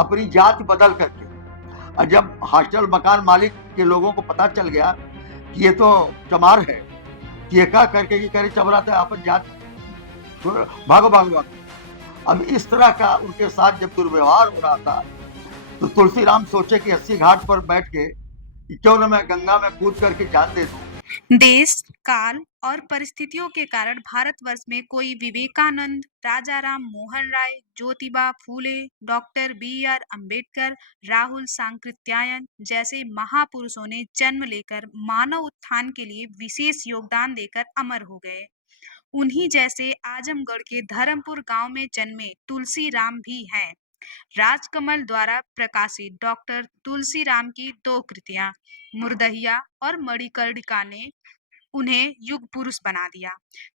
अपनी जाति बदल करके। और जब हॉस्टल मकान मालिक के लोगों को पता चल गया कि ये तो चमार है, कि ये क्या करके कि करे चबरा था अपन जात भागो भागो भागो। अब इस तरह का उनके साथ जब दुर्व्यवहार हो रहा था, तो तुलसीराम सोचे कि अस्सी घाट पर बैठ के क्यों न मैं गंगा में कूद करके जान दे दूं। देश काल और परिस्थितियों के कारण भारतवर्ष में कोई विवेकानंद, राजा राम मोहन राय, ज्योतिबा फूले, डॉक्टर बी.आर. अंबेडकर, राहुल सांकृत्यायन जैसे महापुरुषों ने जन्म लेकर मानव उत्थान के लिए विशेष योगदान देकर अमर हो गए। उन्हीं जैसे आजमगढ़ के धर्मपुर गांव में जन्मे तुलसी राम भी हैं। राजकमल द्वारा प्रकाशित डॉक्टर तुलसीराम की दो कृतियां मुर्दहिया और मणिकर्णिका ने उन्हें युग पुरुष बना दिया।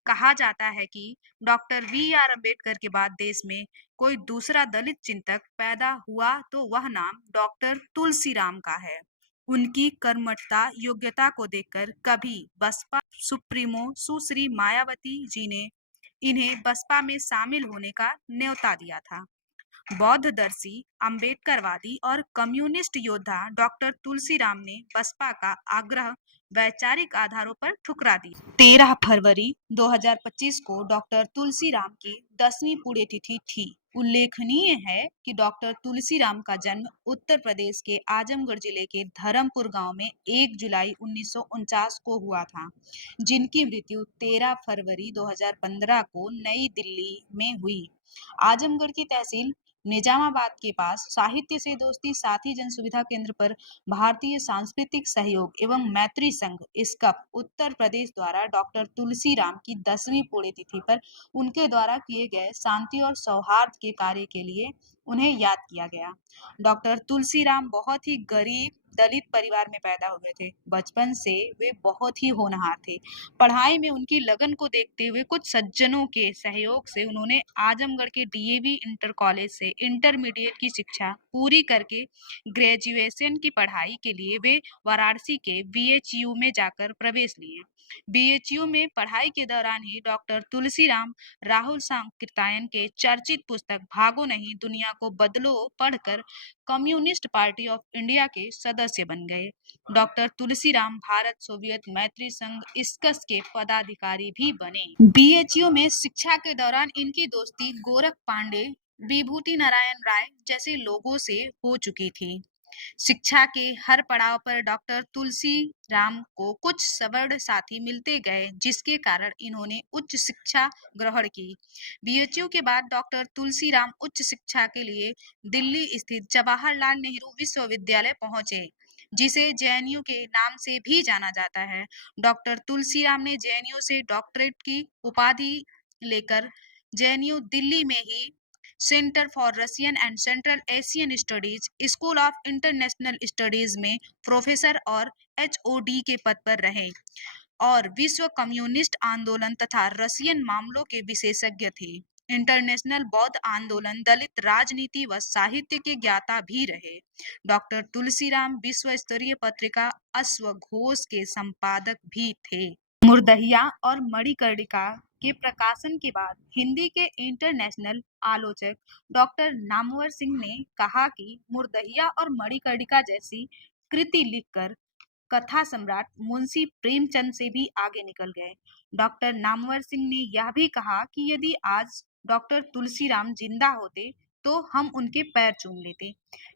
कहा जाता है कि डॉक्टर बी.आर. अंबेडकर के बाद देश में कोई दूसरा दलित चिंतक पैदा हुआ तो वह नाम डॉक्टर तुलसीराम का है। उनकी कर्मठता योग्यता को देखकर कभी बसपा सुप्रीमो सुश्री मायावती जी ने इन्हें बसपा में शामिल होने का न्योता दिया था। बौद्धदर्शी, अंबेडकरवादी और कम्युनिस्ट योद्धा डॉक्टर तुलसीराम ने बसपा का आग्रह वैचारिक आधारों पर ठुकरा दिया। 13 फरवरी 2025 को डॉक्टर तुलसीराम की 10वीं पुण्यतिथि थी। उल्लेखनीय है कि डॉक्टर तुलसीराम का जन्म उत्तर प्रदेश के आजमगढ़ जिले के धर्मपुर गांव में 1 जुलाई 1949 को हुआ था, जिनकी मृत्यु 13 फरवरी 2015 को नई दिल्ली में हुई। आजमगढ़ की तहसील निजामाबाद के पास साहित्य से दोस्ती साथी जन सुविधा केंद्र पर भारतीय सांस्कृतिक सहयोग एवं मैत्री संघ इसकप उत्तर प्रदेश द्वारा डॉक्टर तुलसीराम की 10वीं पुण्यतिथि पर उनके द्वारा किए गए शांति और सौहार्द के कार्य के लिए उन्हें याद किया गया। डॉक्टर तुलसीराम बहुत ही गरीब दलित परिवार में पैदा हुए थे। बचपन से वे बहुत ही होनहार थे। पढ़ाई में उनकी लगन को देखते हुए कुछ सज्जनों के सहयोग से उन्होंने आजमगढ़ के डीएवी इंटर कॉलेज से इंटरमीडिएट की शिक्षा पूरी करके ग्रेजुएशन की पढ़ाई के लिए वे वाराणसी के बीएचयू में जाकर प्रवेश लिए। बीएचयू में पढ़ाई के दौरान ही डॉक्टर तुलसीराम राहुल सांकृत्यायन के चर्चित पुस्तक भागो नहीं दुनिया को बदलो पढ़कर कम्युनिस्ट पार्टी ऑफ इंडिया के सदस्य बन गए। डॉक्टर तुलसीराम भारत सोवियत मैत्री संघ इस्कस के पदाधिकारी भी बने। बीएचयू में शिक्षा के दौरान इनकी दोस्ती गोरख पांडे, विभूति नारायण राय जैसे लोगों से हो चुकी थी। शिक्षा के हर पड़ाव पर डॉक्टर तुलसीराम को कुछ सवर्ण साथी मिलते गए, जिसके कारण इन्होंने उच्च शिक्षा ग्रहण की। बीएचयू के बाद डॉक्टर तुलसीराम उच्च शिक्षा के लिए दिल्ली स्थित जवाहरलाल नेहरू विश्वविद्यालय पहुंचे, जिसे जेएनयू के नाम से भी जाना जाता है। डॉक्टर तुलसीराम ने जेएनयू से डॉक्टरेट की उपाधि लेकर जेएनयू दिल्ली में ही centre for Russian and Central Asian studies, school of international studies में प्रोफेसर और एचओडी के पद पर रहे और विश्व कम्युनिस्ट आंदोलन तथा रशियन मामलों के विशेषज्ञ थे। इंटरनेशनल बौद्ध आंदोलन, दलित राजनीति व साहित्य के ज्ञाता भी रहे। डॉक्टर तुलसीराम विश्व स्तरीय पत्रिका अश्वघोष के संपादक भी थे। मुर्दहिया और मणिकर्णिका के प्रकाशन के बाद हिंदी के इंटरनेशनल आलोचक डॉक्टर नामवर सिंह ने कहा कि मुर्दहिया और मणिकर्णिका जैसी कृति लिखकर कथा सम्राट मुंशी प्रेमचंद से भी आगे निकल गए। डॉक्टर नामवर सिंह ने यह भी कहा कि यदि आज डॉक्टर तुलसीराम जिंदा होते तो हम उनके पैर चूम लेते।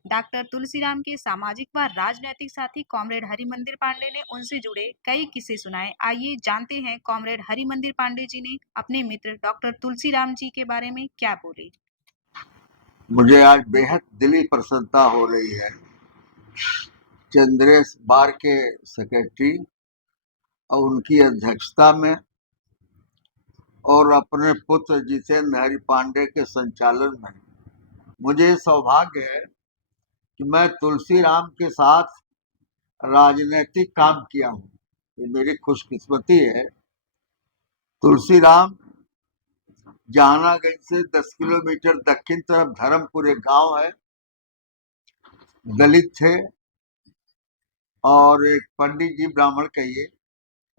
डॉक्टर तुलसीराम के सामाजिक व राजनैतिक साथी कॉमरेड हरिमंदिर पांडे ने उनसे जुड़े कई किस्से सुनाए। आइए जानते हैं कॉमरेड हरिमंदिर पांडे जी ने अपने मित्र डॉक्टर तुलसीराम जी के बारे में क्या बोले। मुझे आज बेहद दिली प्रसन्नता हो रही है। चंद्रेश बार के सेक्रेटरी और उनकी अध्यक्षता में और अपने पुत्र जितेंद्र हरि पांडे के संचालन में मुझे सौभाग्य है कि मैं तुलसीराम के साथ राजनीतिक काम किया हूँ। ये मेरी खुशकिस्मती है। तुलसीराम जहानागंज से 10 किलोमीटर दक्षिण तरफ धर्मपुर एक गांव है। दलित थे और एक पंडित जी, ब्राह्मण कहिए,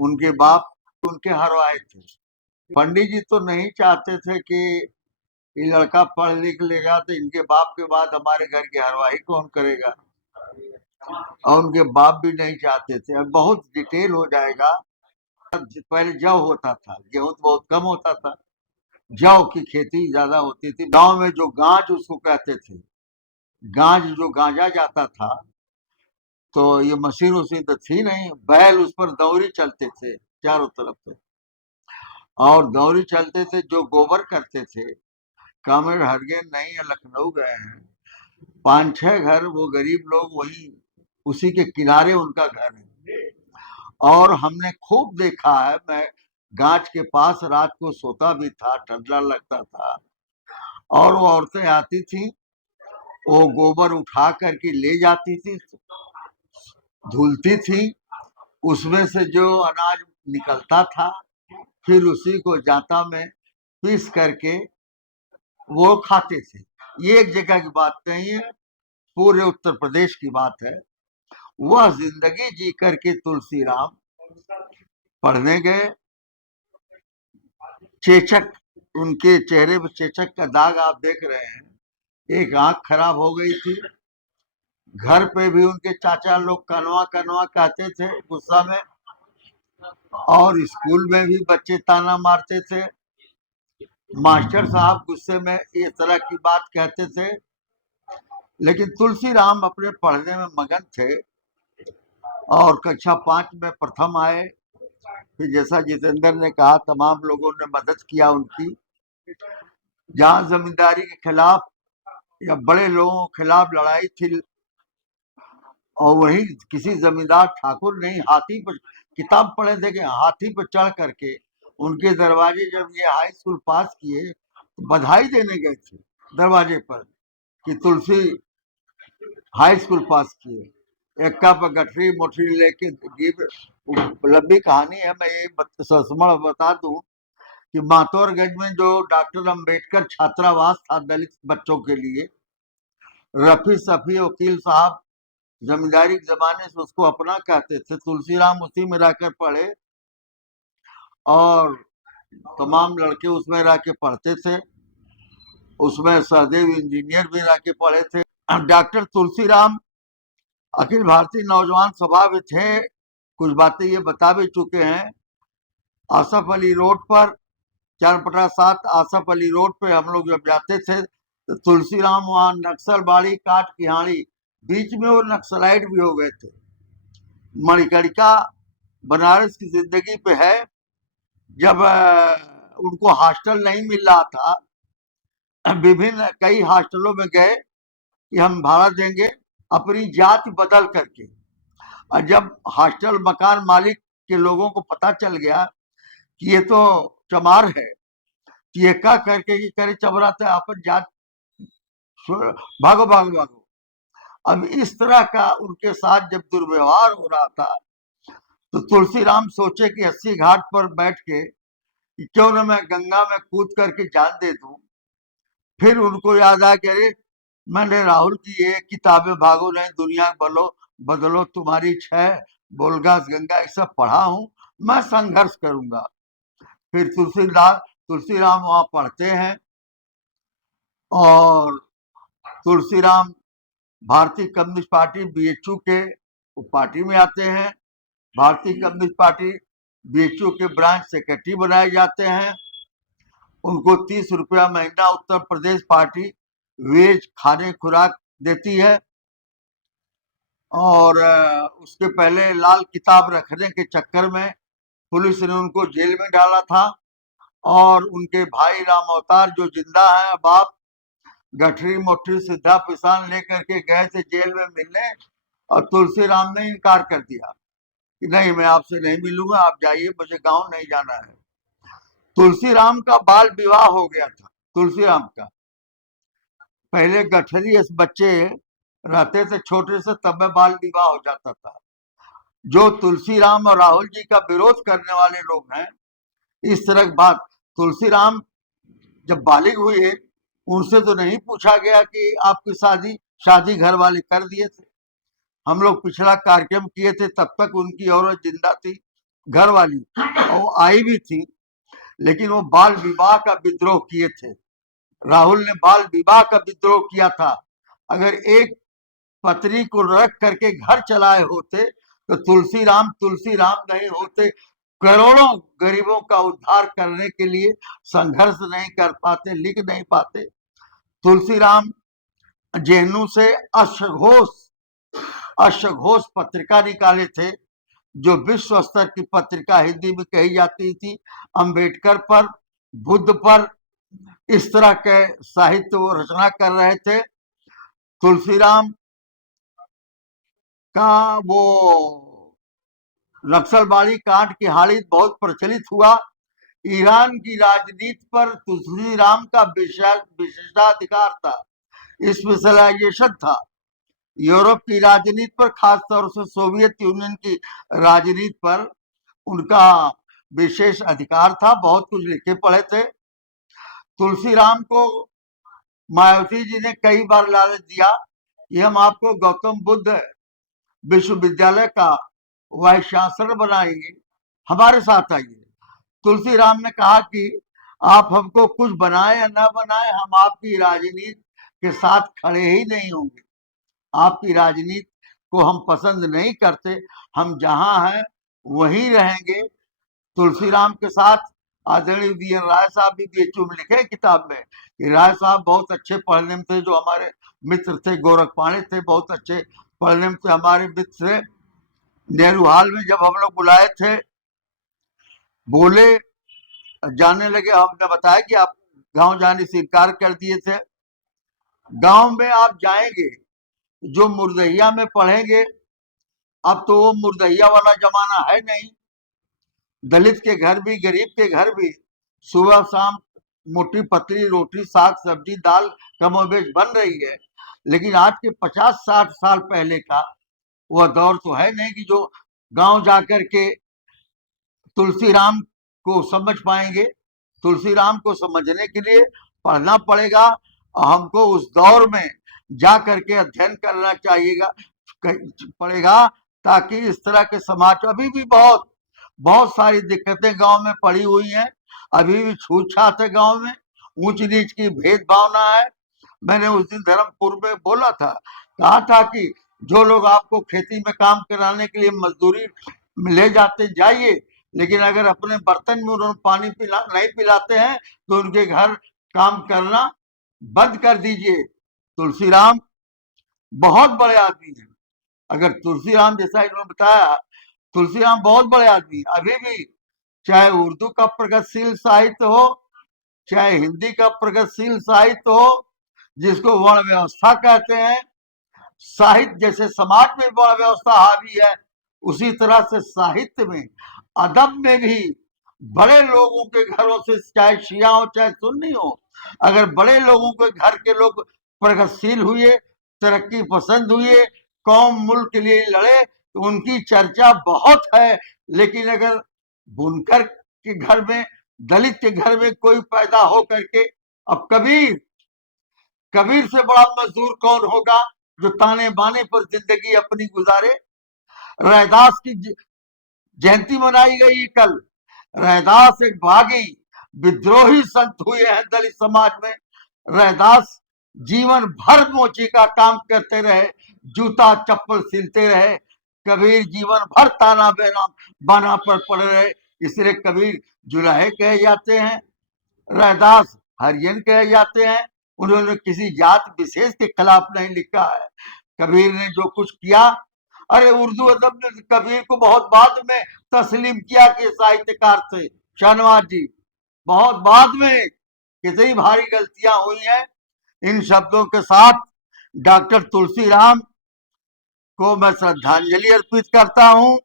उनके बाप उनके हरवाए थे। पंडित जी तो नहीं चाहते थे कि ये लड़का पढ़ लिख लेगा तो इनके बाप के बाद हमारे घर की हरवाही कौन करेगा, और उनके बाप भी नहीं चाहते थे। अब बहुत डिटेल हो जाएगा। पहले जौ होता था, गेहूं तो बहुत कम होता था, जौ की खेती ज्यादा होती थी। गांव में जो गांज उसको कहते थे, गांज जो गांजा जाता था, तो ये मशीन उशीन तो थी नहीं, बैल उस पर दौरी चलते थे चारों तरफ से, और दौरी चलते थे। जो गोबर करते थे, कामेड़ हरगे नहीं या लखनऊ गए हैं, 5-6 घर वो गरीब लोग वही उसी के किनारे उनका घर है। और हमने खूब देखा है, मैं गांच के पास रात को सोता भी था, ठंडा लगता था, और वो औरतें आती थी, वो गोबर उठा करके ले जाती थी, धुलती थी, उसमें से जो अनाज निकलता था, फिर उसी को जाता में पीस करके वो खाते थे। ये एक जगह की बात नहीं है, पूरे उत्तर प्रदेश की बात है। वह जिंदगी जी करके तुलसीराम पढ़ने गए। चेचक, उनके चेहरे पर चेचक का दाग आप देख रहे हैं। एक आंख खराब हो गई थी। घर पे भी उनके चाचा लोग कनवा कनवा कहते थे गुस्सा में, और स्कूल में भी बच्चे ताना मारते थे। मास्टर साहब गुस्से में इस तरह की बात कहते थे। लेकिन तुलसीराम अपने पढ़ने में मगन थे, और कक्षा 5 में प्रथम आए। फिर जैसा जितेंद्र ने कहा, तमाम लोगों ने मदद किया उनकी। जहां जमींदारी के खिलाफ या बड़े लोगों के खिलाफ लड़ाई थी, और वही किसी जमींदार ठाकुर ने हाथी पर, किताब पढ़े थे कि हाथी पर चढ़ करके उनके दरवाजे, जब ये हाई स्कूल पास किए तो बधाई देने गए थे दरवाजे पर कि तुलसी हाई स्कूल पास किए। एक्का पर गठरी मोटरी लेके गिर। लंबी कहानी है, मैं ये संस्मरण बता दूं कि मातौरगंज में जो डॉक्टर अंबेडकर छात्रावास था दलित बच्चों के लिए, रफी सफी वकील साहब जमींदारी के जमाने से उसको अपना कहते थे। तुलसीराम उसी में रहकर पढ़े, और तमाम लड़के उसमें रह के पढ़ते थे। उसमें सहदेव इंजीनियर भी रह के पढ़े थे। डॉक्टर तुलसीराम अखिल भारतीय नौजवान सभा में थे। कुछ बातें ये बता भी चुके हैं। आसफ अली रोड पर, 4/7 आसफ अली रोड पे हम लोग जब जाते थे तो तुलसीराम वहां नक्सलबाड़ी काट किहाड़ी, बीच में वो नक्सलाइट भी हो गए थे। मणिकर्णिका बनारस की जिंदगी पे है। जब उनको हॉस्टल नहीं मिल रहा था, विभिन्न कई हॉस्टलों में गए कि हम भाड़ा देंगे, अपनी जाति बदल करके। और जब हॉस्टल मकान मालिक के लोगों को पता चल गया कि ये तो चमार है, कि ये क्या करके कि करे चबराता अपन जात, भागो भागो भागो। अब इस तरह का उनके साथ जब दुर्व्यवहार हो रहा था, तो तुलसीराम सोचे कि 80 घाट पर बैठ के कि क्यों न मैं गंगा में कूद करके जान दे दूं। फिर उनको याद आया कि अरे, मैंने राहुल की ये किताबें भागो नहीं दुनिया बदलो बदलो तुम्हारी छह, बोलगास गंगा, ये सब पढ़ा हूं, मैं संघर्ष करूंगा। फिर तुलसीराम वहां पढ़ते हैं, और तुलसीराम भारतीय कम्युनिस्ट पार्टी बीएचयू के पार्टी में आते हैं। भारतीय कम्युनिस्ट पार्टी बीएचयू के ब्रांच सेक्रेटरी बनाए जाते हैं। उनको 30 रुपया महीना उत्तर प्रदेश पार्टी वेज खाने खुराक देती है। और उसके पहले लाल किताब रखने के चक्कर में पुलिस ने उनको जेल में डाला था। और उनके भाई राम अवतार जो जिंदा है, बाप गठरी मोटरी सीधा पिसान लेकर के गए थे जेल में मिलने, और तुलसीराम ने इनकार कर दिया कि नहीं, मैं आपसे नहीं मिलूंगा, आप जाइए, मुझे गांव नहीं जाना है। तुलसीराम का बाल विवाह हो गया था। तुलसीराम का पहले गठरी बच्चे रहते थे छोटे से, तब में बाल विवाह हो जाता था। जो तुलसीराम और राहुल जी का विरोध करने वाले लोग हैं, इस तरह की बात, तुलसीराम जब बालिग हुए, उनसे तो नहीं पूछा गया कि आपकी शादी घर वाले कर दिए थे। हम लोग पिछला कार्यक्रम किए थे, तब तक उनकी औरत जिंदा थी, घर वाली, और वो आई भी थी, लेकिन वो बाल विवाह का विद्रोह किए थे। राहुल ने बाल विवाह का विद्रोह किया था। अगर एक पत्नी को रख करके घर चलाए होते तो तुलसी राम नहीं होते। करोड़ों गरीबों का उद्धार करने के लिए संघर्ष नहीं कर पाते, लिख नहीं पाते। तुलसीराम जेएनयू से अश्वघोष पत्रिका निकाले थे, जो विश्व स्तर की पत्रिका हिंदी में कही जाती थी। अंबेडकर पर, बुद्ध पर इस तरह के साहित्य वो रचना कर रहे थे। तुलसीराम का वो नक्सलबाड़ी कांड की हालत बहुत प्रचलित हुआ। ईरान की राजनीति पर तुलसीराम का विशेषाधिकार था, स्पेशलाइजेशन था। यूरोप की राजनीति पर, खासतौर से सोवियत यूनियन की राजनीति पर उनका विशेष अधिकार था। बहुत कुछ लिखे पढ़े थे। तुलसीराम को मायावती जी ने कई बार लालच दिया कि हम आपको गौतम बुद्ध विश्वविद्यालय का वाइस चांसलर बनाएंगे, हमारे साथ आइए। तुलसीराम ने कहा कि आप हमको कुछ बनाए या ना बनाए, हम आपकी राजनीति के साथ खड़े ही नहीं होंगे। आपकी राजनीति को हम पसंद नहीं करते, हम जहां हैं वहीं रहेंगे। तुलसीराम के साथ आदरणीय वी.एन. राय साहब भी बीएचयू में लिखे किताब में कि राय साहब बहुत अच्छे पढ़ने में थे, जो हमारे मित्र थे। गोरख पांडे थे, बहुत अच्छे पढ़ने में थे, हमारे मित्र थे। नेहरू हाल में जब हम लोग बुलाए थे, बोले, जाने लगे, हमने बताया कि आप गांव जाने से इनकार कर दिए थे। गांव में आप जाएंगे, जो मुर्दहिया में पढ़ेंगे, अब तो वो मुर्दहिया वाला जमाना है नहीं। दलित के घर भी, गरीब के घर भी सुबह शाम मोटी पतली रोटी, साग सब्जी, दाल कमोबेश बन रही है। लेकिन आज के 50-60 साल पहले का वह दौर तो है नहीं कि जो गांव जाकर के तुलसीराम को समझ पाएंगे। तुलसीराम को समझने के लिए पढ़ना पड़ेगा, हमको उस दौर में जा करके अध्ययन करना चाहिएगा पड़ेगा, ताकि इस तरह के समाज, अभी भी बहुत सारी दिक्कतें गांव में पड़ी हुई हैं, अभी भी छूत-छात है गांव में, ऊंच नीच की भेद भावना है। मैंने उस दिन धर्मपुर में बोला था, कहा था कि जो लोग आपको खेती में काम कराने के लिए मजदूरी ले जाते, जाइए, लेकिन अगर अपने बर्तन में उन्होंने पानी नहीं पिलाते हैं तो उनके घर काम करना बंद कर दीजिए। तुलसीराम बहुत बड़े आदमी हैं। अगर तुलसीराम, जैसा इन्होंने बताया, तुलसीराम बहुत बड़े आदमी, अभी भी चाहे उर्दू का प्रगतिशील साहित्य हो, चाहे हिंदी का प्रगतिशील साहित्य हो, जिसको वर्ण व्यवस्था कहते हैं, साहित्य जैसे समाज में वर्ण व्यवस्था हावी है, उसी तरह से साहित्य में, अदब में भी बड़े लोगों के घरों से, चाहे शिया हो चाहे सुन्नी हो, अगर बड़े लोगों के घर के लोग प्रगतिशील हुए, तरक्की पसंद हुए, कौम मुल्क के लिए लड़े, तो उनकी चर्चा बहुत है। लेकिन अगर बुनकर के घर में, दलित के घर में कोई पैदा हो करके, अब कबीर से बड़ा मजदूर कौन होगा जो ताने बाने पर जिंदगी अपनी गुजारे। रैदास की जयंती मनाई गई कल। रैदास एक भागी विद्रोही संत हुए हैं दलित समाज में। रैदास जीवन भर मोची का काम करते रहे, जूता चप्पल सिलते रहे। कबीर जीवन भर ताना बाना पर पड़े रहे, इसलिए कबीर जुलाहे कहे जाते हैं, रैदास हरिजन कहे जाते हैं। उन्होंने किसी जात विशेष के खिलाफ नहीं लिखा है। कबीर ने जो कुछ किया, अरे उर्दू अदब ने कबीर को बहुत बाद में तस्लीम किया कि साहित्यकार थे। शाहनवाज जी, बहुत बाद में, कितनी भारी गलतियां हुई हैं। इन शब्दों के साथ डॉक्टर तुलसीराम को मैं श्रद्धांजलि अर्पित करता हूं।